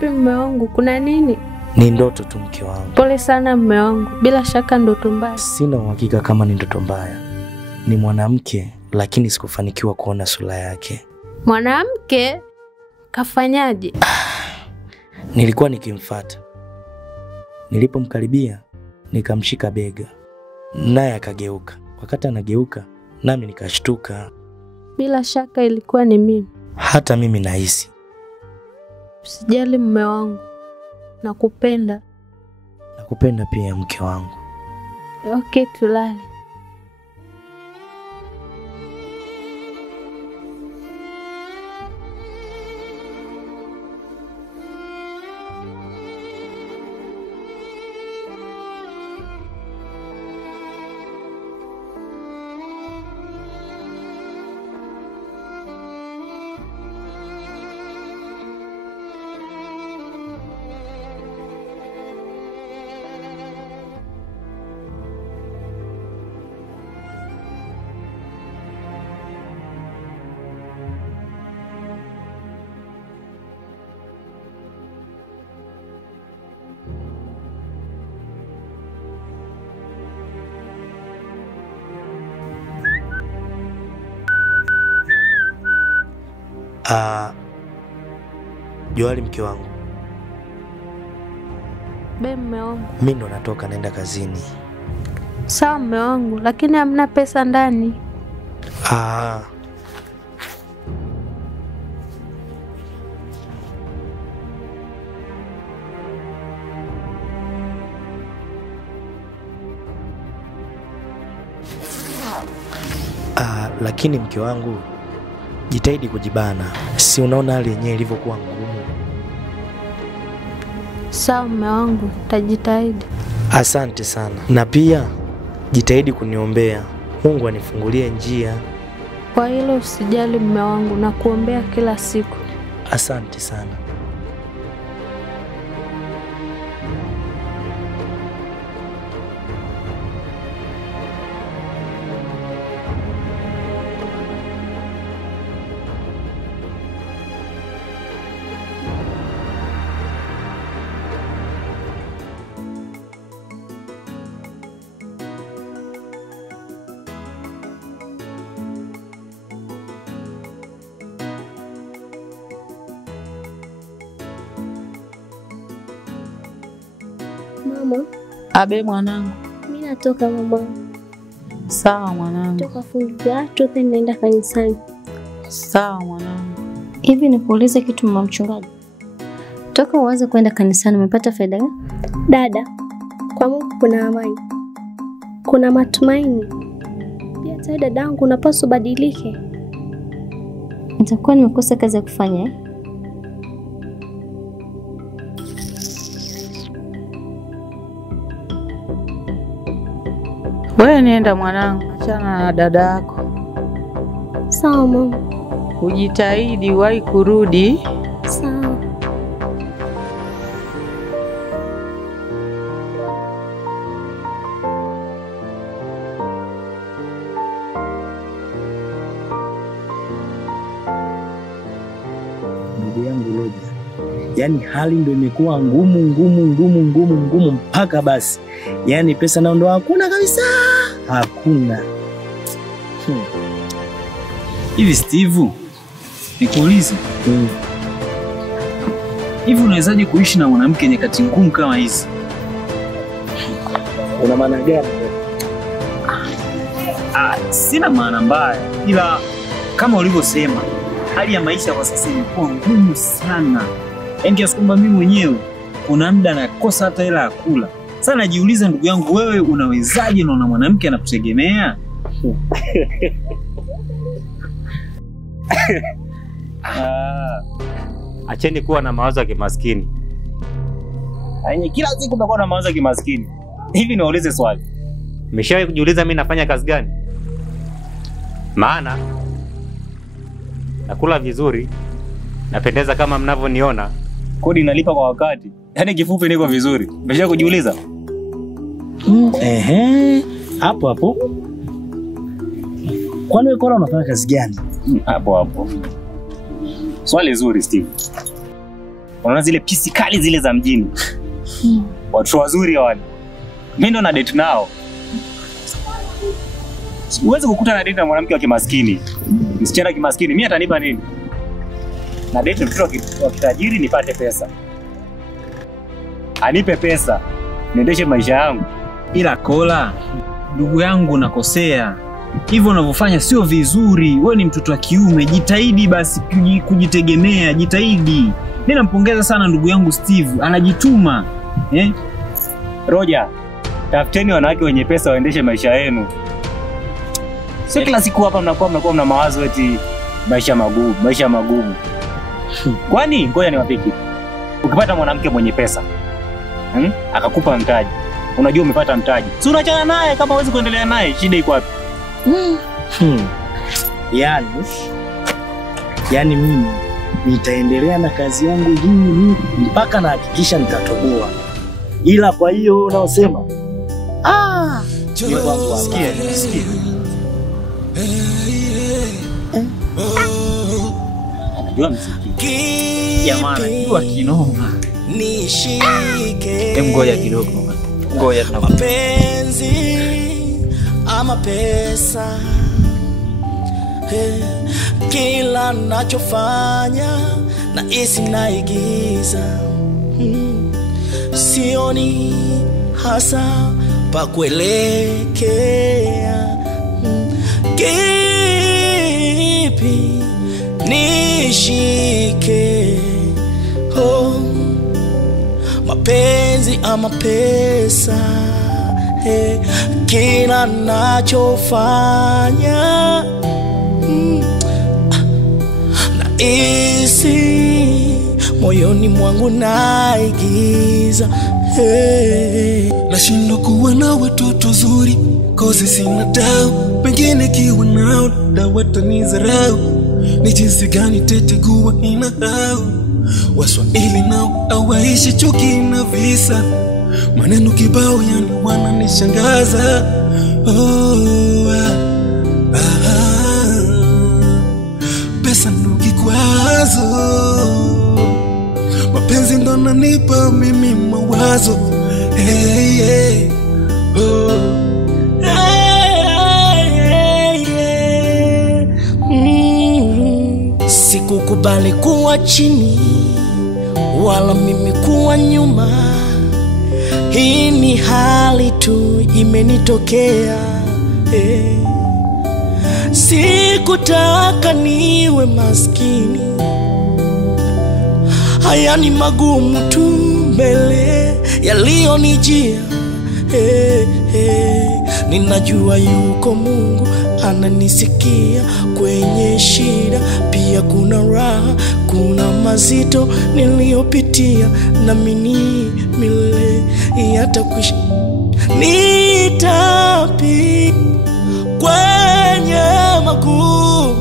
Vipi mume wangu, kuna nini? Ni ndoto tu mke wangu. Pole sana mume wangu, bila shaka ndoto mbaya. Sina uhakika kama ni ndoto mbaya. Ni mwanamke lakini sikufanikiwa kuona sura yake. Mwanamke? Kafanyaje? Nilikuwa nikimfuata. Nilipomkaribia nikamshika bega. Naye akageuka. Wakati anageuka nami nikashtuka. Bila shaka ilikuwa ni mimi. Hata mimi nahisi. Usijali mume wangu. Nakupenda. Nakupenda pia mke wangu. Okay, tulale. Joali mke wangu. Mume wangu. Mimi ndo natoka naenda kazini. Sawa mume wangu, lakini hamna pesa ndani. Lakini mke wangu, jitahidi kujibana. Si unaona hali yenyewe ilivyokuwa ngumu. Sawa mume wangu, tajitahidi. Asante sana. Na pia jitahidi kuniombea. Mungu anifungulie njia. Kwa hilo usijali mume wangu, na kuombea kila siku. Asante sana. Mama. Abe mwanangu. Mimi natoka mama. Sawa mwanangu. Toka funga toka naenda kanisani. Sawa mwanangu. Hivi nikuulize kitu mama mchungaji. Toka uanze kwenda kanisani umepata faida gani? Dada, kwa Mungu kuna amani. Kuna matumaini. Pia hata dadangu unapaswa ubadilike. Nitakuwa nimekosa kazi ya kufanya. Wewe nienda mwanangu, achana na dada yako. Sawa mama. Ujitahidi wahi kurudi. Sawa. Ndugu yangu Lodi. Yaani hali ndio imekuwa ngumu mpaka basi. Yaani pesa nao ndo hakuna kabisa. Hakuna. Hivi Steve, nikuulize. Hivi unawezaje kuishi na mwanamke nyakati ngumu kama hizi? Una maana gani? Sina maana mbaya, ila kama ulivyosema, hali ya maisha kwa sasa imekuwa ngumu sana. Yaani kiasi kwamba mimi mwenyewe kuna muda nakosa hata hela ya kula. Sasa najiuliza ndugu yangu, wewe unawezaje na una mwanamke anakutegemea? Acheni kuwa na mawazo ya kimaskini. Yaani kila siku unakuwa na mawazo ya kimaskini. Hivi niulize swali. Mmeshawahi kujiuliza mimi nafanya kazi gani? Maana nakula vizuri, napendeza kama mnavyoniona, kodi inalipa kwa wakati. Yaani kifupi niko vizuri. Mmeshawahi kujiuliza? Hapo hapo. Kwani wewe unafanya kazi gani? Hapo hapo. Swali zuri Steve. Unaona zile pisi kali zile za mjini. Watu wazuri wale. Mimi ndo na date nao. Uweze kukuta na date na mwanamke wa kimaskini. Msichana kimaskini, mimi atanipa nini? Na date mtoto wa kitajiri nipate pesa. Anipe pesa. Niendeshe maisha yangu. Ila Kola, ndugu yangu nakosea. Hivyo unavyofanya sio vizuri. Wewe ni mtoto wa kiume, jitahidi basi kujitegemea, jitahidi. Mimi nampongeza sana ndugu yangu Steve, anajituma. Roger, tafuteni wanawake wenye pesa waendeshe maisha yenu. Sio kila siku hapa mnakuwa mna mawazo eti maisha magumu. Kwani ngoja niwaambie kitu. Ukipata mwanamke mwenye pesa, akakupa mtaji. Unajua umepata mtaji. Si unaachana naye kama huwezi kuendelea naye, shida iko wapi? Yaani mimi nitaendelea na kazi yangu hii mpaka nahakikisha nitatoboa. Ila kwa hiyo unaosema sikia. Anajua muziki. Jamani, jua kinoma. Nishike. Ngoja kidogo. Ngoja tunakuja. Mapenzi ama pesa. Kila nachofanya na isi naigiza. Sioni hasa pa kuelekea. Kipi nishike? Mapenzi ama pesa. Kila nachofanya na isi moyoni mwangu naigiza. Nashindwa kuwa na watoto zuri, kozi sina dau. Pengine kiwa nao dawa tanizarau. Ni jinsi gani tetegua ina hau. Waswahili nao hawaishi chuki na visa. Maneno kibao yani wananishangaza. Pesa ndo kikwazo. Mapenzi ndo nanipa mimi mawazo. Sikukubali kuwa chini wala mimi kuwa nyuma. Hii ni hali tu imenitokea. Sikutaka niwe maskini. Haya ni magumu tu mbele yaliyonijia. Ninajua yuko Mungu ananisikia kwenye shida. Pia kuna raha, kuna mazito niliyopitia. Na mimi milele yatakwisha. Nitapi kwenye magumu.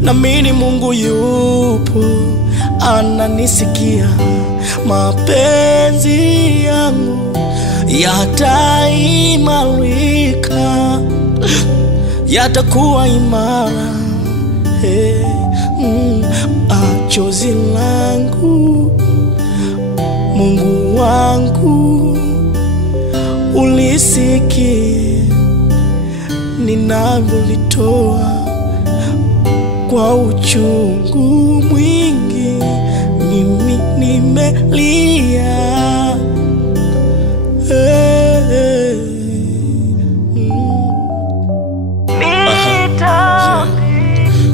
Na mimi Mungu yupo ananisikia. Mapenzi yangu yataimarika, yatakuwa imara. Chozi langu Mungu wangu ulisikie ninavyolitoa kwa uchungu mwingi. Mimi nimelia.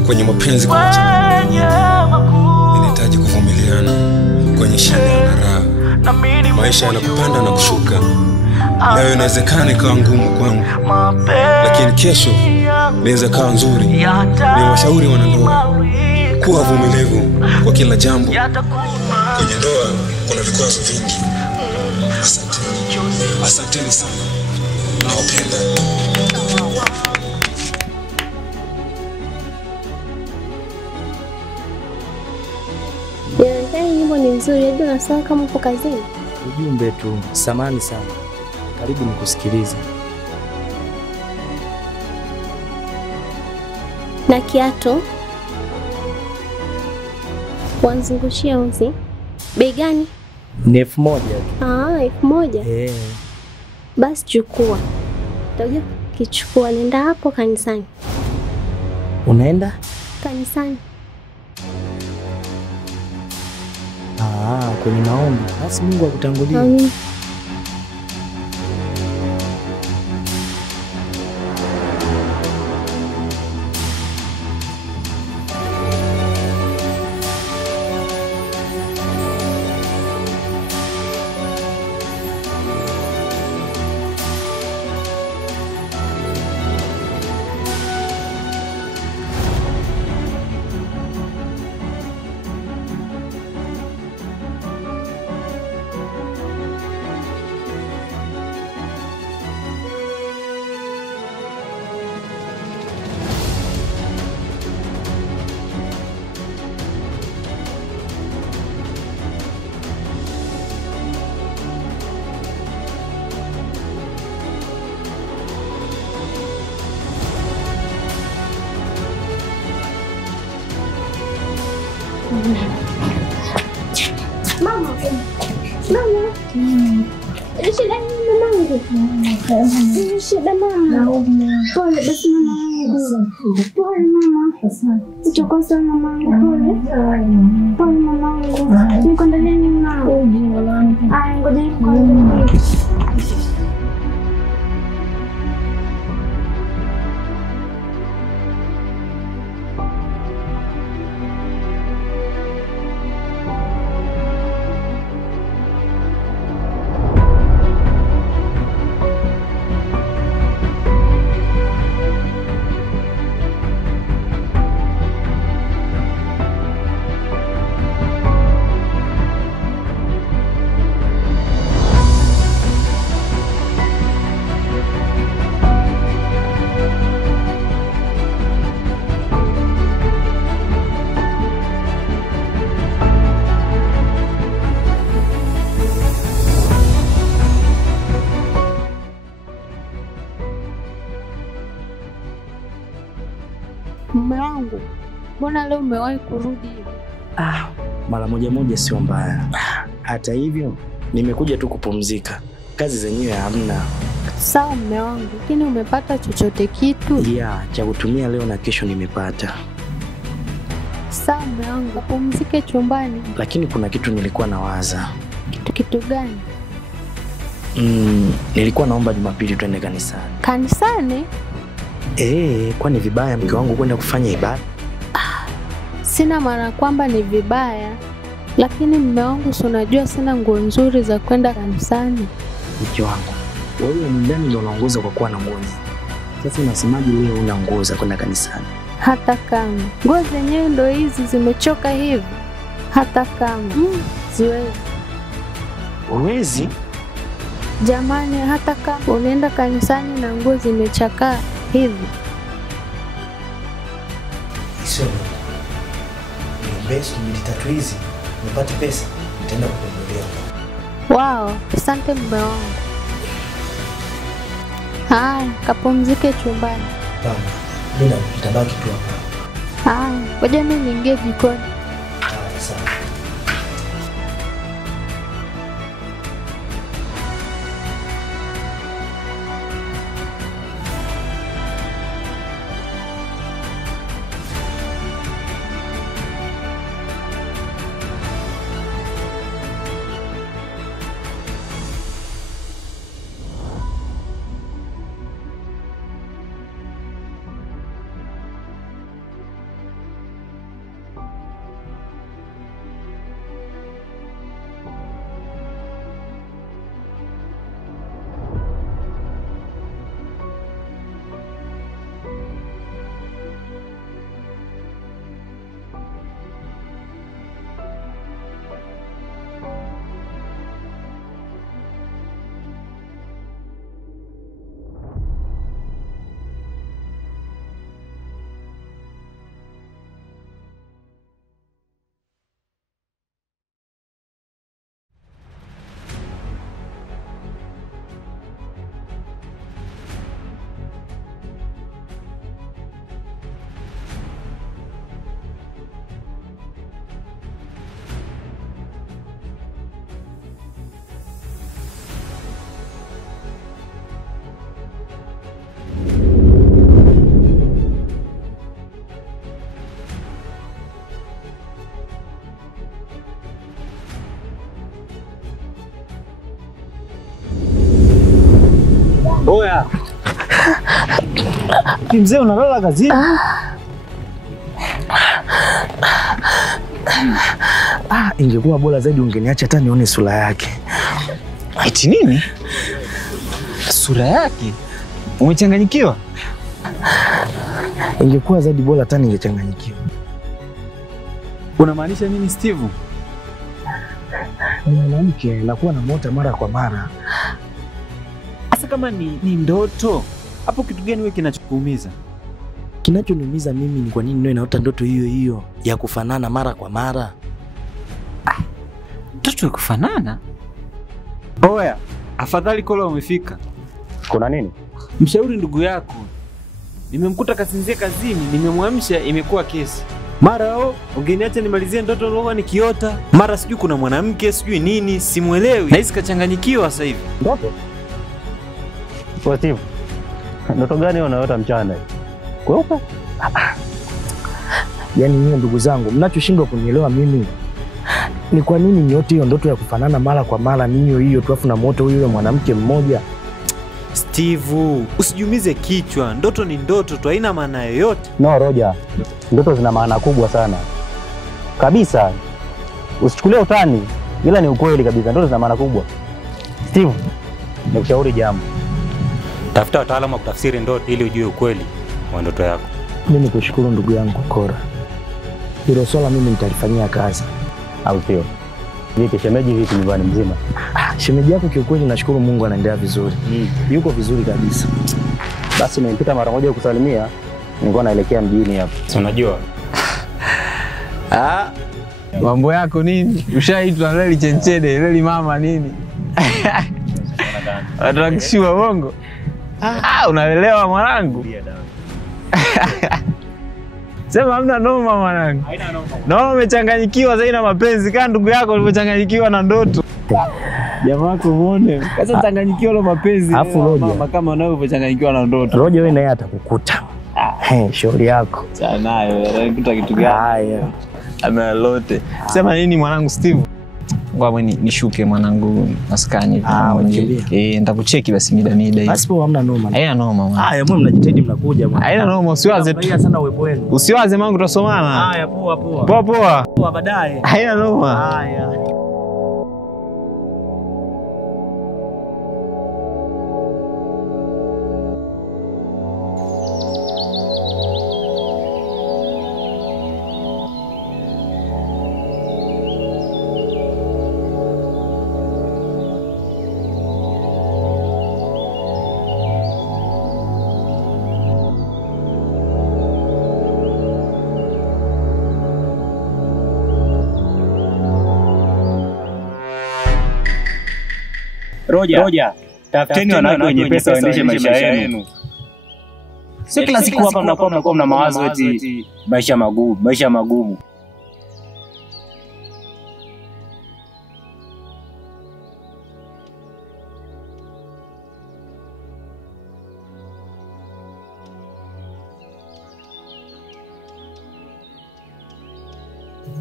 Kwenye mapenzi kuna changamoto nyingi. Inahitaji kuvumiliana kwenye shida na raha. Maisha yanakupanda na kushuka. Leo inawezekana ikawa ngumu kwangu, lakini kesho inaweza kawa nzuri. Ni washauri wanandoa kuwa vumilivu kwa kila jambo. Kwenye ndoa kuna vikwazo vingi. Asanteni sana. Nawapenda. Nyimbo ni nzuri, hadi unasema kama upo kazini. Ujumbe tu, samani sana. Karibu nikusikilize. Na kiatu? Wanzungushia uzi. Bei gani? Ni 1000 tu. 1000? Basi chukua. Utakuja kichukua, nenda hapo kanisani. Unaenda? Kanisani. Kwenye maombi. Basi Mungu akutangulie. Amen. Shida mama. Pole basi mama wangu. Pole mama. Uchokosa mama wangu. Pole mama wangu. Nikuandalia nini mama? Ngoja nikuandalie. Mume wangu, mbona leo umewahi kurudi? Mara moja sio mbaya. Hata hivyo, nimekuja tu kupumzika. Kazi zenyewe hamna. Sawa mume wangu, lakini umepata chochote kitu? Cha kutumia leo na kesho nimepata. Sawa mume wangu, upumzike chumbani. Lakini kuna kitu nilikuwa nawaza. Kitu gani? Nilikuwa naomba Jumapili twende kanisani. Kanisani? Kwani vibaya mke wangu kwenda kufanya ibada? Sina maana kwamba ni vibaya, lakini mume wangu si unajua sina nguo nzuri za kwenda kanisani. Mke wangu, wewe ndani ndio unaongoza kwa kuwa na nguo. Sasa unasemaje leo una nguo za kwenda kanisani? Hata kama nguo zenyewe ndio hizi zimechoka hivi, hata kama siwezi. Huwezi? Jamani, hata kama unaenda kanisani na nguo zimechakaa hivi. Sio. Basi nitatu hizi, nipate pesa, nitaenda kukununulia. Wow, asante mume wangu. Kapumzike chumbani. Mimi nitabaki tu hapa. Ngoja mimi niingie jikoni. Sawa. Oya. Mzee unalala kazini? Ingekuwa bora zaidi ungeniacha hata nione sura yake. Eti nini? Sura yake? Umechanganyikiwa? Ingekuwa zaidi bora hata ningechanganyikiwa. Unamaanisha nini Steve? Mwanamke nakuwa na mota mara kwa mara. Asa kama ni ndoto, hapo kitu gani wewe kinachokuumiza? Kinachoniumiza mimi ni kwa nini niwe naota ndoto hiyo hiyo ya kufanana mara kwa mara. Ndoto ya kufanana? Oya, afadhali kola umefika. Kuna nini? Mshauri ndugu yako. Nimemkuta kasinzia kazini, nimemwamsha, imekuwa kesi. Mara ungeniacha nimalizie ndoto nilikuwa nikiota. Mara sijui kuna mwanamke, sijui nini, simuelewi. Nahisi kachanganyikiwa sasa hivi. Ndoto? Kwa Steve. Ndoto gani unaota mchana? Kweupe? Yaani nyinyi ndugu zangu, mnachoshindwa kunielewa mimi ni kwa nini nyote hiyo ndoto ya kufanana mara kwa mara niyo hiyo tu afu na moto huyo mwanamke mmoja. Steve, usijumize kichwa. Ndoto ni ndoto tu, haina maana yoyote. No, Roger. Ndoto zina maana kubwa sana. Kabisa. Usichukulie utani, ila ni ukweli kabisa. Ndoto zina maana kubwa. Steve, nikushauri jambo. Tafuta wataalamu wa kutafsiri ndoto ili ujue ukweli wa ndoto yako. Mimi nikushukuru ndugu yangu Kora. Hilo swala mimi nitalifanyia kazi. Au sio? Vipi shemeji, vipi nyumbani mzima? Shemeji yako kiukweli nashukuru Mungu anaendelea vizuri. Yuko vizuri kabisa. Basi nimepita mara moja kusalimia, nilikuwa naelekea mjini hapa. Si unajua? Mambo yako nini? Ushaitwa leli chenchede, leli mama nini? Atakishua bongo. Unaelewa mwanangu? Sema hamna noma mwanangu. Haina noma. Naona umechanganyikiwa zaidi na mapenzi kama ndugu yako ulivyochanganyikiwa na ndoto. Jamaa wako muone. Sasa changanyikiwa na mapenzi. Afu Roja kama nawe ulivyochanganyikiwa na ndoto. Roja wewe naye atakukuta. Shauri yako. Sana nayo, anakuta kitu gani? Haya. Ana lote. Sema nini mwanangu Steve? Ngoja nishuke mwanangu maskani. Nitakucheki basi mida hivi. Basi poa, hamna noma. Haina noma mwana. Haya, mbona mnajitahidi mnakuja bwana. Haina noma, usiwaze tu. Sana uwepo wenu. Usiwaze mangu tutasomana. Haya, poa. Poa baadaye. Haina noma. Haya. Roja, tafuteni wanawake wenye pesa waendeshe maisha yenu. Sio kila siku hapa mnakuwa mna mawazo eti maisha magumu.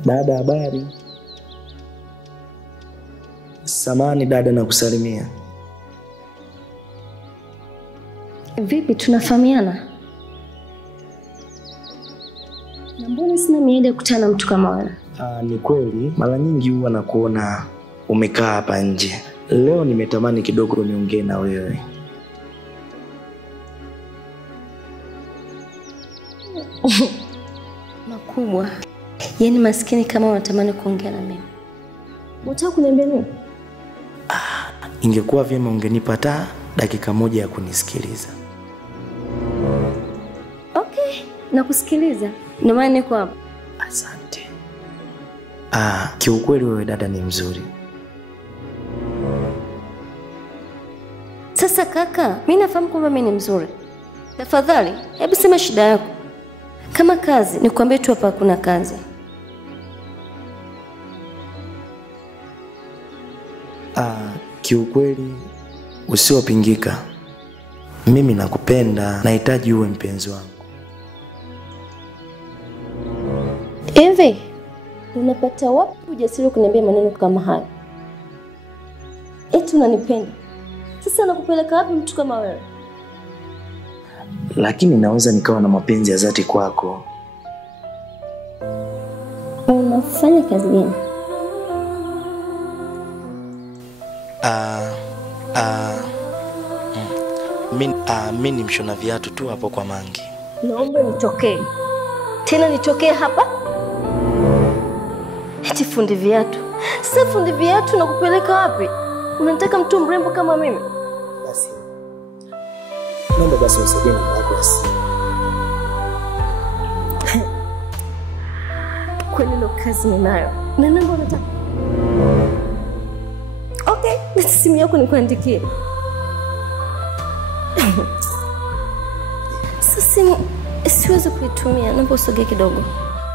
Dada, habari? Samani dada, nakusalimia. Vipi, tunafahamiana? Na mbona sina miadi ya kukutana na mtu kama wewe? Ni kweli, mara nyingi huwa nakuona umekaa hapa nje. Leo nimetamani kidogo niongee na wewe. Makubwa. Yaani maskini kama unatamani kuongea na mimi. Unataka kuniambia nini? Ingekuwa vyema ungenipa hata dakika moja ya kunisikiliza. Okay, nakusikiliza. Ndio maana niko hapa. Asante. Kiukweli wewe dada ni mzuri. Sasa kaka, mimi nafahamu kwamba mimi ni mzuri. Tafadhali, hebu sema shida yako. Kama kazi, nikwambie tu hapa hakuna kazi. Kiukweli usiopingika, mimi nakupenda, nahitaji uwe mpenzi wangu. Hivi, unapata wapi ujasiri kuniambia maneno kama haya? Eti unanipenda. Sasa nakupeleka wapi mtu kama wewe? lakini naweza nikawa na mapenzi ya dhati kwako. Unafanya kazi gani? Mimi ni mshona viatu tu hapo kwa Mangi. Naomba nitokee. Tena nitokee hapa? Eti fundi viatu. Sasa fundi viatu na kupeleka wapi? Unataka mtu mrembo kama mimi? Basi. Naomba basi usaidie na progress. Kwani ndo kazi ninayo. Na namba unataka? Okay, na simu yako nikuandikie. Sasa siwezi kuitumia, naomba usogee kidogo.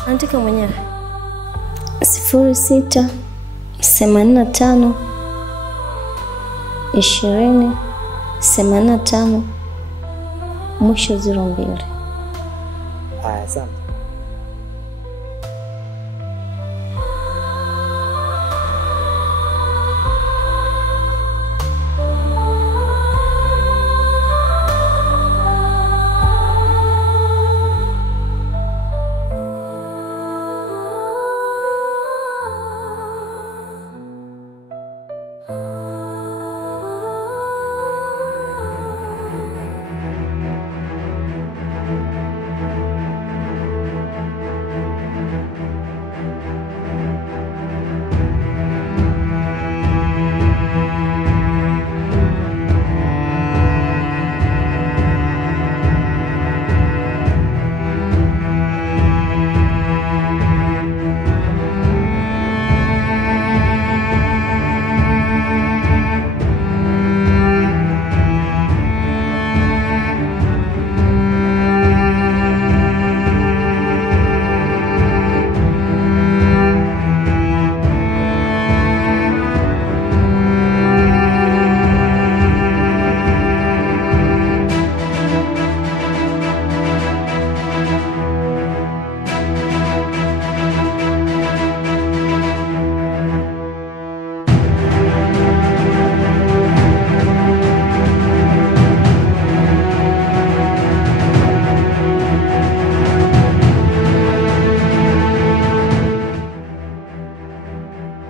Andika mwenyewe. 06 85 20 85 mwisho 02. Asante.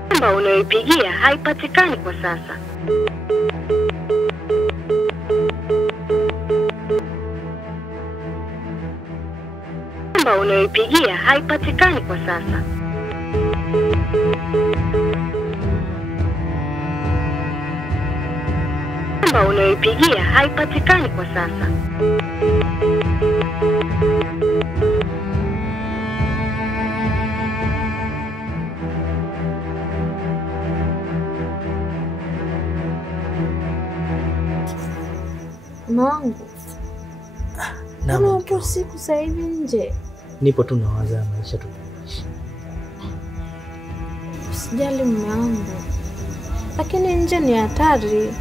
Namba unayopigia haipatikani kwa sasa. Namba unayopigia haipatikani kwa sasa. Namba unayopigia haipatikani kwa sasa. Mwangu. Na upo siku sasa hivi nje? Nipo tu nawaza maisha tunaishi. Usijali mume wangu. Lakini nje ni hatari.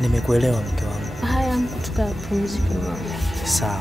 Nimekuelewa mke wangu. Haya, tukapumzike mwangu. Sawa.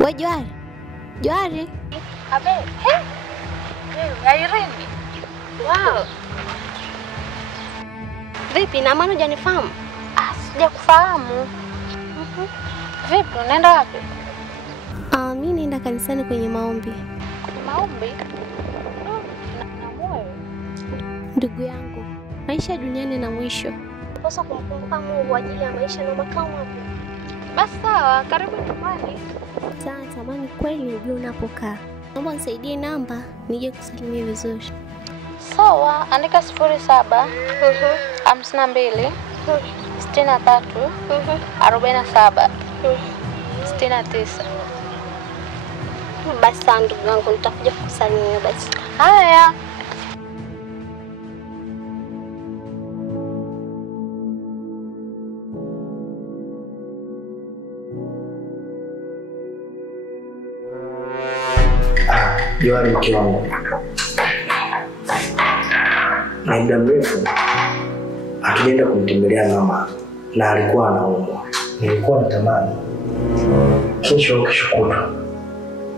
Wewe Johari. Johari. Abe, wewe Irene. Wow. Vipi na maana hujanifahamu? Sijakufahamu. Vipi unaenda wapi? Mimi naenda kanisani kwenye maombi. Maombi? Na moyo. Ndugu yangu, maisha duniani na mwisho. Unapaswa kumkumbuka Mungu kwa ajili ya maisha na makao mapya. Basi sawa, karibu nyumbani. Natamani kweli nijue unapokaa. Naomba nisaidie namba nije kusalimia vizuri. Sawa, andika 07 52 63 47. 69. Basi sawa ndugu yangu, nitakuja kukusalimia basi. Haya. Johari mke wangu, na muda mrefu hatujaenda kumtembelea mama na alikuwa anaumwa. Nilikuwa natamani kesho kutwa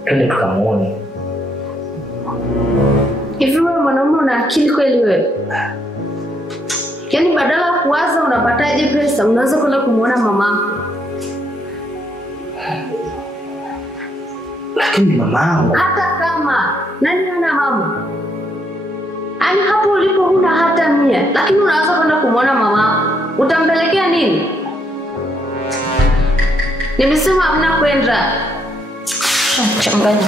twende tukamuone. Hivi wewe mwanaume una akili kweli wewe? Yaani badala ya kuwaza unapataje pesa, unaweza kwenda kumuona mamako. Lakini mamangu, hata kama nani hana mama? Ani hapo ulipo huna hata 100, lakini unaweza kwenda kumuona mamako. Utampelekea nini? Nimesema hamna kwenda. Changanya.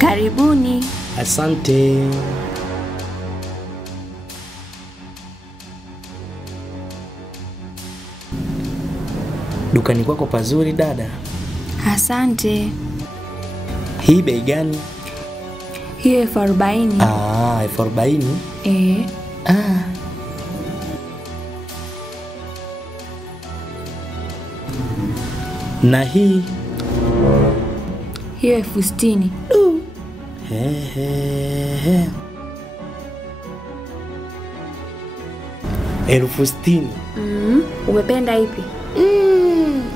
Karibuni. asante. Dukani kwako pazuri dada. Asante. Hii bei gani? Hiyo 40. 40? Na hii? Hiyo 60. Elfu 60. Umependa ipi?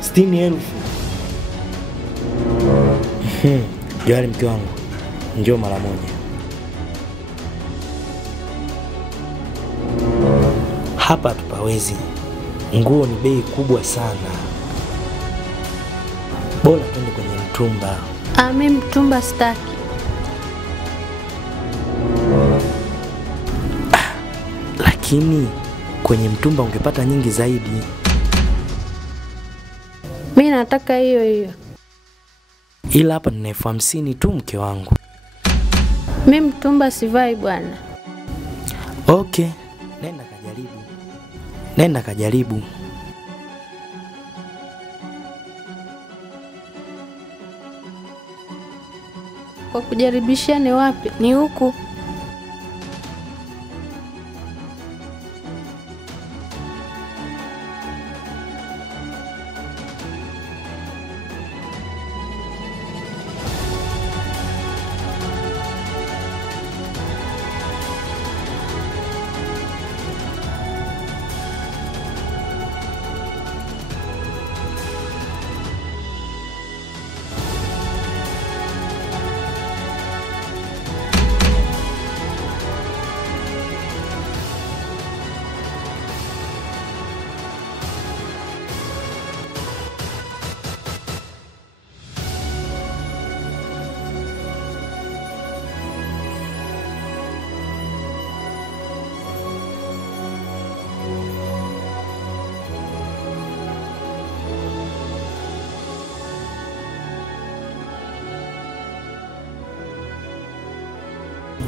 60,000. Johari mke wangu, njoo mara moja. Hapa tupawezi. Nguo ni bei kubwa sana. Bora twende kwenye mtumba. Mimi mtumba sitaki. Lakini kwenye mtumba ungepata nyingi zaidi. Mimi nataka hiyo. Ila hapa nina 50 tu mke wangu. Mimi mtumba sivai bwana. Okay, nenda kajaribu. Kwa kujaribishia ni wapi? Ni huku.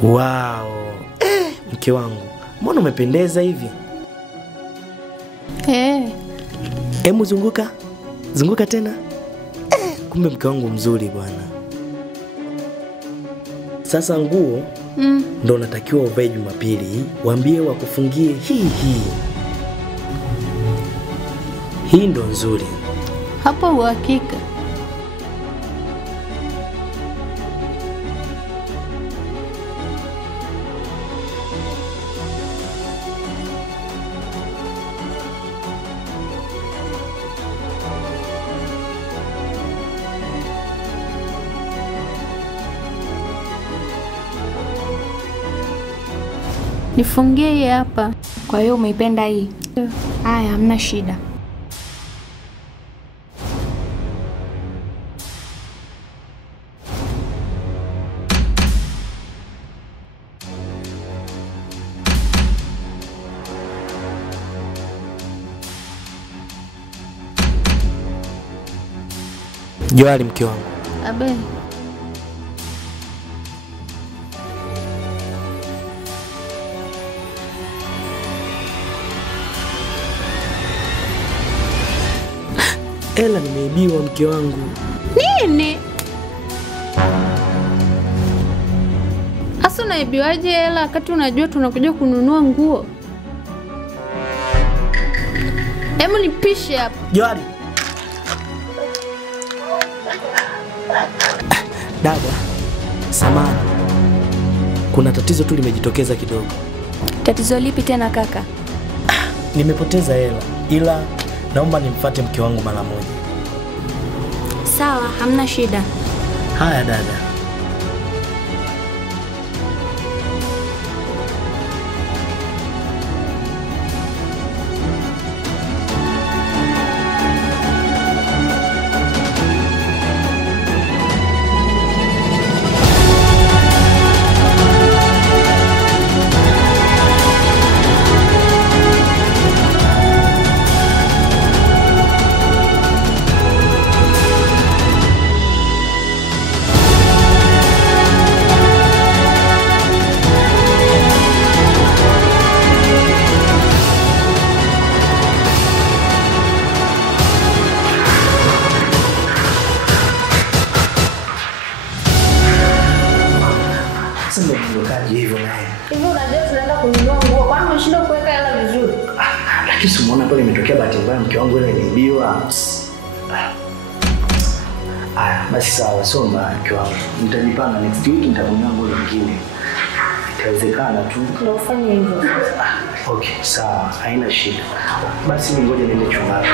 Wow. Mke wangu, mbona umependeza hivi? Hemu zunguka. Zunguka tena. Kumbe mke wangu mzuri bwana. Sasa nguo ndo natakiwa uvae Jumapili, waambie wakufungie hii. Hii ndo nzuri. Hapo uhakika. Nifungie hii hapa. Kwa hiyo umeipenda hii? Haya, hamna shida. Johari mke wangu. Abe. Ela nimeibiwa mke wangu. Nini? Asa unaibiwaje hela wakati unajua tunakuja kununua nguo? Hebu nipishe hapa. Johari. Dada, samahani. Kuna tatizo tu limejitokeza kidogo. Tatizo lipi tena kaka? Nimepoteza hela, ila naomba nimfuate mke wangu mara moja. Sawa, hamna shida. Haya dada. Hivyo unajua tunaenda kununua nguo, kwani umeshinda kuweka hela vizuri? Lakini simuona pale imetokea bahati mbaya mke wangu ile iliibiwa. Basi sawa, soma mke wangu. Nitajipanga next week nitakununua nguo nyingine. Itawezekana tu. Ndio ufanye hivyo. Okay, sawa, haina shida. Basi mimi ngoja niende chumbani.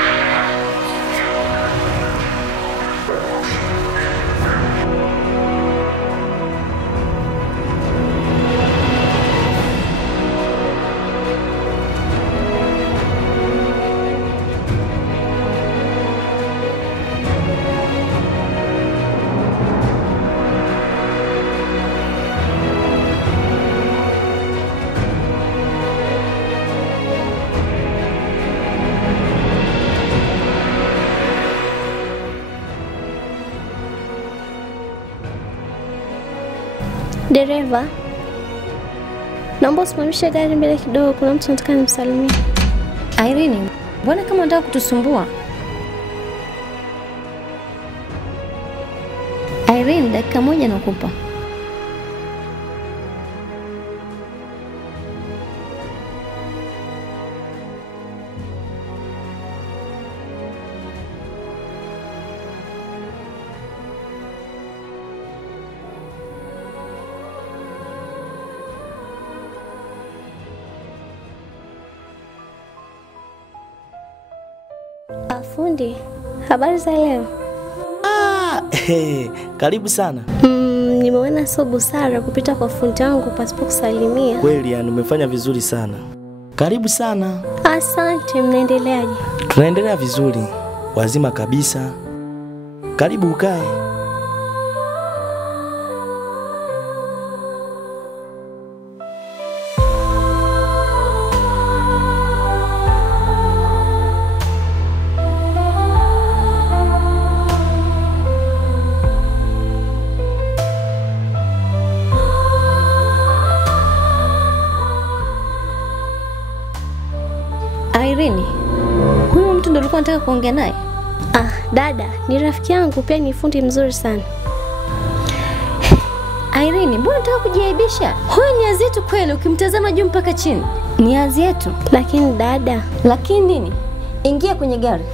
Dereva, naomba usimamishe gari mbele kidogo, kuna mtu anataka nimsalimie. Irene, mbona kama unataka kutusumbua? Irene, dakika moja nakupa. Fundi, habari za leo? Karibu sana. Nimeona sio busara kupita kwa fundi wangu pasipo kusalimia. Kweli yani umefanya vizuri sana. Karibu sana. Asante, mnaendeleaje? Tunaendelea vizuri. Wazima kabisa. Karibu ukae. Irene, huyu mtu ndo alikuwa anataka kuongea naye? Dada, ni rafiki yangu, pia ni fundi mzuri sana. Irene, mbona unataka kujiaibisha? Huyu ni azi yetu kweli, ukimtazama juu mpaka chini. Ni azi yetu. Lakini dada. Lakini nini? Ingia kwenye gari.